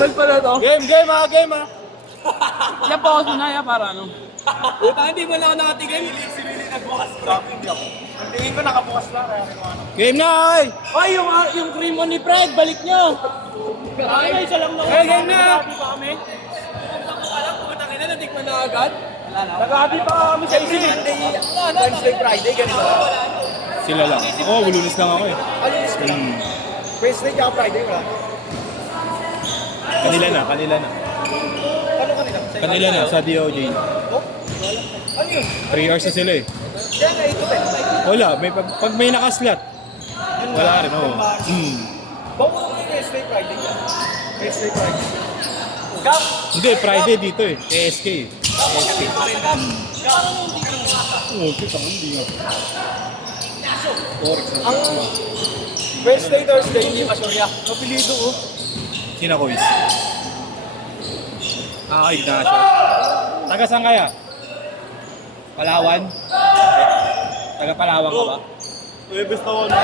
Goal pala to. Game ah. Yan po ako na para ano. Puta, hindi mo na ako nakatigil. Si Willie nagbukas. Sabi hindi ako. Tingin ko nakabukas lang. Game na, ay! Ay, yung cream mo ni Fred, balik nyo. Ay, isa lang na. Hey, game na! Nag-happy pa kami. Alam ko, putang ina, natikman na agad. Nag-happy pa kami sa isin. Wednesday, Friday, ganito. Sila lang. Oo, Lunes lang ako eh. Alis ko lang. Wednesday ka Friday, wala. Kanila na. Ano kanina? Kanila na, sa DOJ. Oh? Ano yun? 3 hours na sila eh. Kaya nga, ito tayo. Wala, pag may nakaslot. Wala rin, oo. Bawa ko Wednesday, Friday ka. Wednesday, Friday. Gap! Hindi, Friday dito eh. ASK eh. ASK. Oo, kita mo, hindi nga. Forex na. Ang Wednesday, Thursday, hindi pa sure yan. Kapilido, oh. Sina ko is. Ignacio. Taga saan kaya? Palawan? Taga Palawan ka ba? Webes na ako na.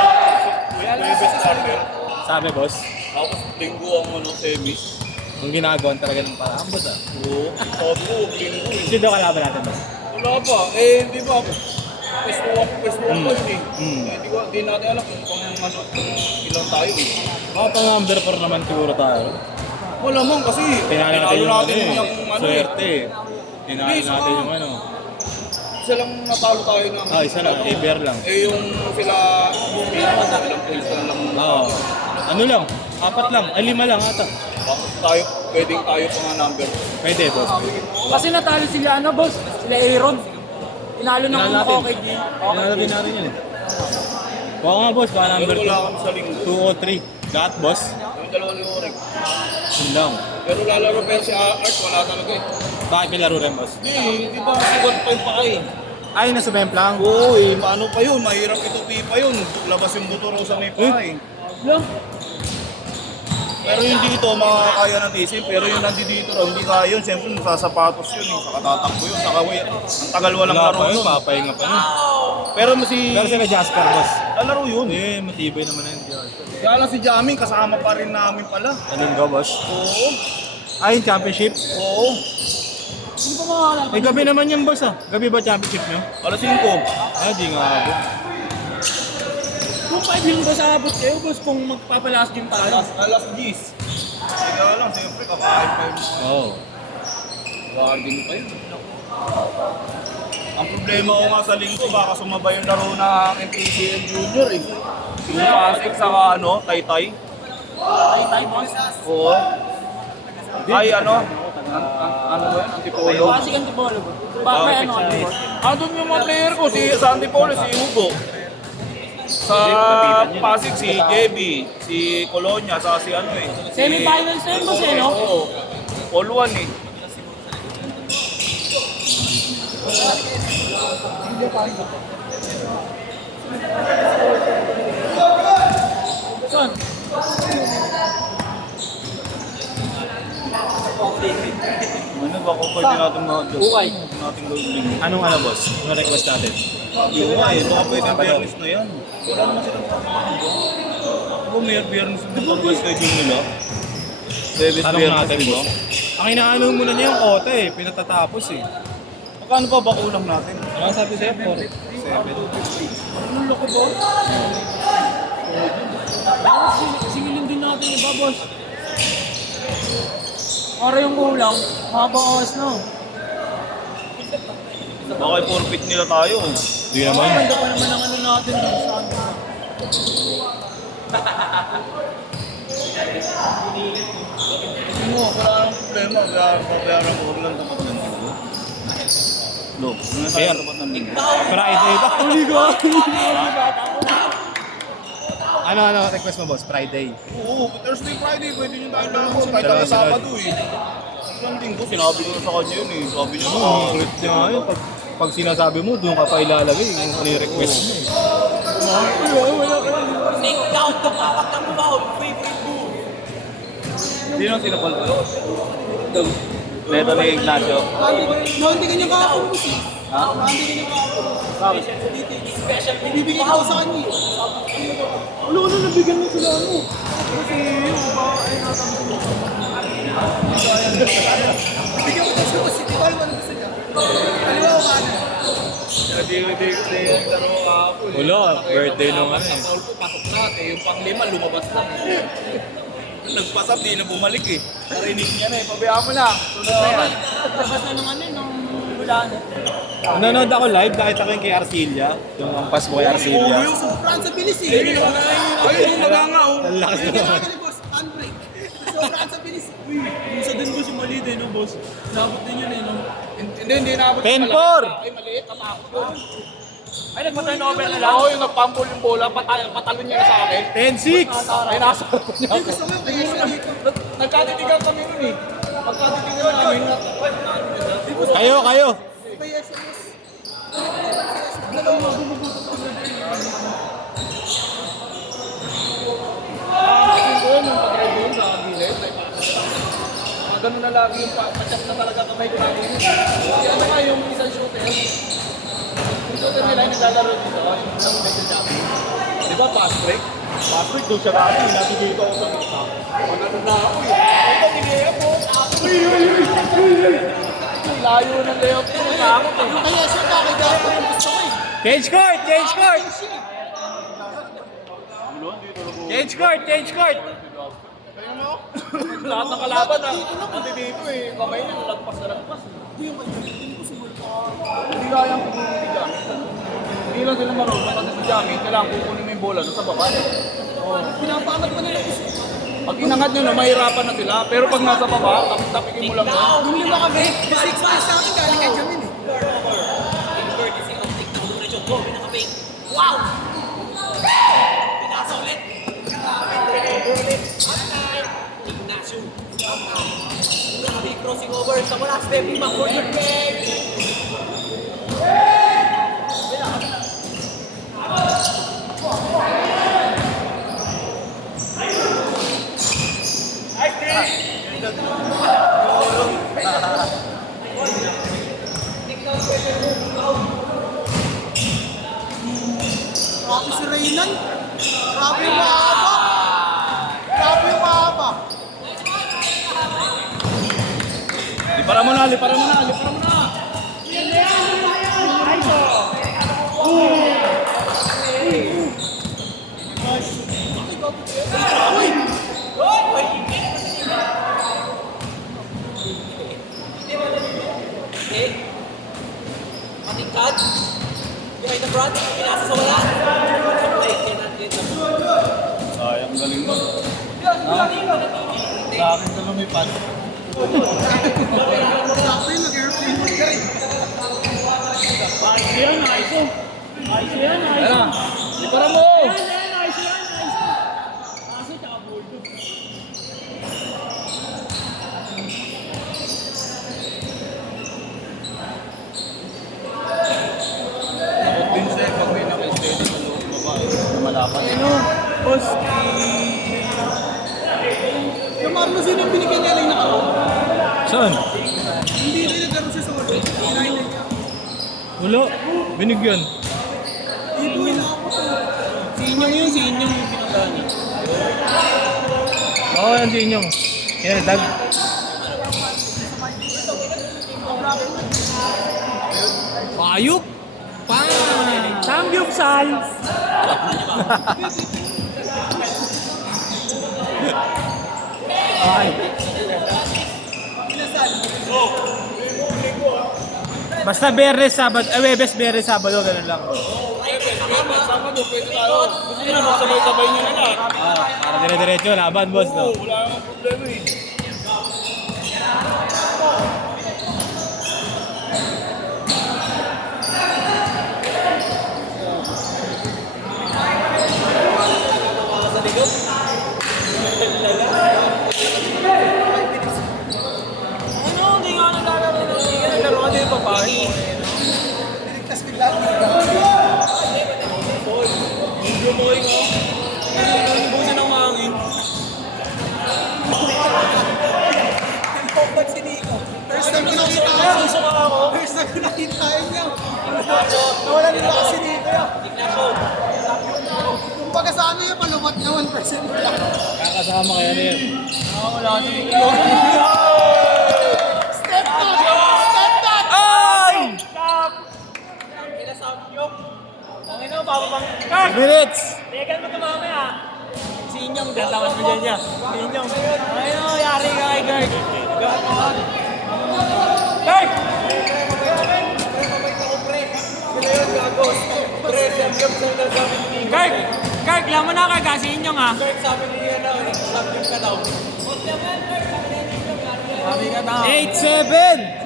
Webes starter. Sabi, boss. Tapos linggo ang semis. Ang ginagawan talaga ng Palawan, boss ah. Oo. Sabi ko, linggo eh. Sino kalaban natin, boss? Wala pa. Di ba? Pwesto ako yun eh. Hindi natin alam kung ilang tayo eh. Baka pa number 4 naman siguro tayo. Wala mong kasi. Tinalo natin yung ano eh. yung Swerte eh. Tinalo natin yung ano. Isa lang natalo tayo ng... Isa lang. ABR lang. Yung sila... Ilang points na lang. Oo. Ano lang? 4 lang. 5 lang ata. Bakit tayo, pwedeng tayo pa nga number. Pwede, boss. Kasi natalo sila ano, boss? Sila Aaron. Tinalo ng Tinalo natin. okay din. Tinalo din natin yun eh. Baka nga, boss. Baka number Pero wala kami sa linggo. 2 o 3. Lahat, boss. Yung dalawa ni Oreg. Yun lang. Pero lalaro pero si Art, wala talaga eh. Bakit may laro rin, boss? Di ba kasi 1.5 pa kayo? Ay, nasa bemp lang. Oo eh, paano pa yun? Mahirap itupi pa yun. Labas yung buto raw sa may pahay. Lang. Pero yung dito, makakaya ng tisim. Pero yung nandito raw, hindi kaya yun. Siyempre, sasapatos yun eh. Saka tatakbo yun. Saka ang tagal walang Wala laro pa yun, yun. papahinga pa yun. Pero Pero sila Jasper, boss. lalaro yun. Eh, matibay naman na yun. Jasper. Kaya lang si Jamming, kasama pa rin namin pala. Anong ka, boss? Oo. Ay, championship? Oo. Hindi pa makakalaban. Eh, gabi naman yan, boss ah. Gabi ba championship nyo? Alas 5. Ah, di nga ako. Kung 5 yung boss abot kayo, boss, kung magpapalas game tayo. Alas 10. Kaya lang, siyempre, kakain pa yun. Oo. Guarding pa yun. Ang problema ko nga sa linggo, baka sumabay yung laro na MPCL Junior eh. Yung Pasig saka Taytay. Tay, boss. Oo. Ay ano ba yan? Antipolo. Kasi ganito po, boss. Bakit ano, boss? Andun yung mga player ko, sa Antipolo, si Hugo. Sa Pasig, si JB, si Colonia, saka si Semi-finals na yun, boss eh, no? Oo. All one eh. Son. Ano ba kung pwede natin mag-adjust? Bukay. Natin gawin linggo. Anong boss? Anong request natin? Yung nga eh, baka pwede ang biyernes na yan. Wala naman silang Ako may biyernes na din ang schedule nila. David Tanong biyernes, natin, di ba? boss. Ang inaano muna niya yung kota eh. Pinatatapos eh. Magkano pa ba kulang natin? Ano sabi sa'yo? 4. 7. Anong loko, boss? Singilin din natin iba, boss. Para yung kulang, mabawas na. Baka i-forfeit nila tayo. Di naman. Ganda pa naman ang ano natin dun sa ano. Ano, wala nang problema. Babayaran ko lang dapat ng linggo. Lo, ano tayo dapat ng linggo? Friday ba? Ano request mo, boss? Friday. Oo, Thursday, Friday, pwede nyo tayo laro. Kahit na Sabado eh. Isang linggo, sinabi ko na sa kanya yun eh. Sabi niya, Kulit niya nga yun. Pag sinasabi mo, doon ka pa ilalagay yung ano yung request mo eh. Take down the pakatang foul. Favorite move. Sino ang sinapal ko? Neto ni Ignacio. Hindi kanya kakapon, boss eh. Ha? Hindi kanya kakapon. Special Bibigyan ako sa kanya eh. Wala na nabigyan mo sila ano. Kasi yun, baka ay natampo. Bigyan ko ng shoes, hindi ko alam ano gusto niya. Kaliwa ko ano. Hindi laro kahapon. Wala, birthday nung ano eh. Pasok na, yung pang-5 lumabas lang. Nagpasap, di na bumalik eh. Narinig niya na eh, pabayaan mo na. Tulad na yan. Labas na nung ano, nung bulaan. Nanonood ako live, nakita ko yung kay Arcilla. Yung ampas mo kay Arcilla. Yung sobrang sa bilis eh. Ayun yung magangaw. Ang lakas Yung na. kailangan ni boss, handbrake. Sobrang sa bilis. Uy, isa din boss yung mali din, no boss? Nabot din yun eh, no? Hindi naabot. 10-4. Ay, maliit, tatakot. Ay, nagpatay na over na lang. Ako yung nagpambol yung bola, patalon niya na sa akin. 10-6. Ay, nasa ko niya. Yung gusto ko yung kaya siya. Nagkatitigan kami nun eh. Pagkatitigan namin, Kayo. Kaya siya, boss. Dalawa. kasi ko yun, yung pag-drive yun sa gilid. Mga ganun na lagi yung pa-chat na talaga kamay ko lagi. Kaya ano nga yung isang shooter. Yung shooter nila yung naglalaro dito, yung isang beses niya. Di ba, fast break? Fast break, doon siya lagi. Lagi dito ako sa kita. Ano na ako eh. Ito, tinigaya po. Layo ng layout ko. Nakakot eh. Yung kaya siya, kakagaya ko yung gusto ko eh. Change court. Change court. Lahat ng kalaban na. Pati dito eh. Kamay niya, lagpas na lagpas. Hindi kayang kukunin ni Jamie. Hindi lang sila marunong. Kasi si Jamie, kailangan kukunin mo yung bola doon sa baba. Pinapangat mo nila gusto. Pag inangat nyo na, mahirapan na sila. Pero pag nasa baba, tapik-tapikin mo lang doon. Yung lima kami, 6 months sa akin, galing kay Jamin eh. Wow! Pinasa ulit! Ignacio. Grabe yung crossing over sa wala stepping back for your game. Grabe si Reynan. Grabe yung mahaba. Grabe yung mahaba. Liparan mo na. Matingkad. Behind the front. Pinasa sa wala. Play. Cannot get the ball. Sayang, galing mo. Sa akin ka lumipad. Grabe yung nag-airplane mo ka rin. Ayan na. Liparan mo. Takot din siya pag may naka-steady sa loob babae. Malapat. Ano, boss, yung Marlo sino yung binigyan niya lang nakaroon? Saan? Hindi rin nagkaroon siya sa order. Kinain niya. Wala. Binigyan. Ibuhin na ako to. Si Inyong yung pinagdaan niya. Oo, yan si Inyong. Yan, tag. Ayup! Samgyupsal! Ay. Basta Biyernes, Sabado, Webes, Biyernes, Sabado, ganun lang. Sabado, pwede tayo. Gusto nyo na sabay-sabay nyo na lahat. Para dire-diretso, laban, boss, no? Wala namang problema eh. Ano? Hindi nga naglalaro ng sige. Naglaro ka din papahi. Niligtas bigla. Medyo boy ko. Buti ng hangin. Ba't si Nico? First time ko nakita yun. First time ko nakita yun. Nawala nila kasi dito yun. Kumbaga sa ano yun, malumat na 1% lang. Kakasama kaya na yan. Wala din. minutes! Tegal mo ito mamaya. Si Inyong, tatawan mo dyan niya. Si Inyong. Ayun, yari ka kay Gert. Gert! Gert! Gert, laman na ka kasi Inyong ha. Gert, sabi niya na, sabi ka daw. Sabi ka daw. 8-7!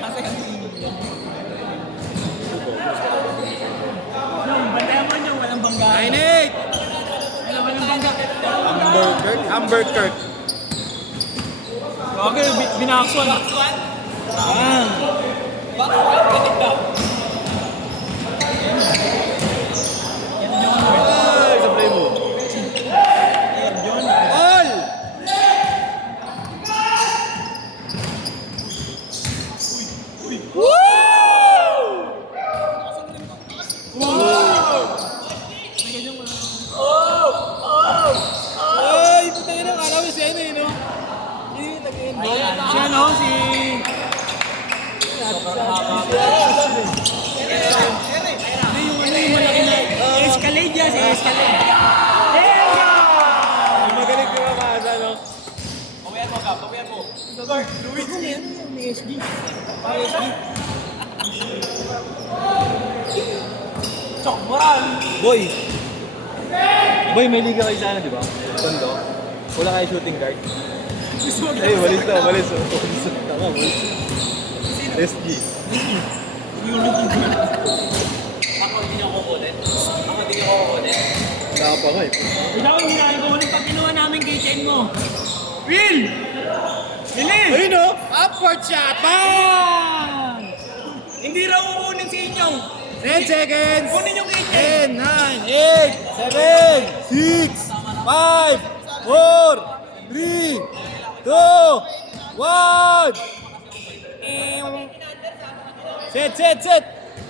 Bantayan mo Inyong, walang bangga. 9-8! Walang bangga. Amber Kirk. Okay, binakson. Bakson? Bakson, ganit ka. Ay, sa play mo. All! Ay, puta yun ang alam si ano yun, no? Siya no, si... Ano yung malaki na... Escalade yan, si Escalade. Magaling ko mamasa, no? Pawian mo ka, pawian mo. Luigi. Ano yung PSG? PSG? Chokbaran! Boy! Boy, may liga kayo sana, di ba? Tondo. Wala kayo shooting guard. Ay, walis na, walis. Walis na, tama, walis. SG. Ako hindi niya kukunin. Ako hindi niya kukunin. Wala pa nga eh. Ikaw hindi niya kukunin pag kinuha namin kay Chen mo. Will! Bili! Ayun o! Upward shot! Bang! Hindi raw kukunin si Inyong. 10 seconds! Kunin yung kay Chen. 10, 9, 8, 7, 6, 5, 4, 3, 2, 1! Set!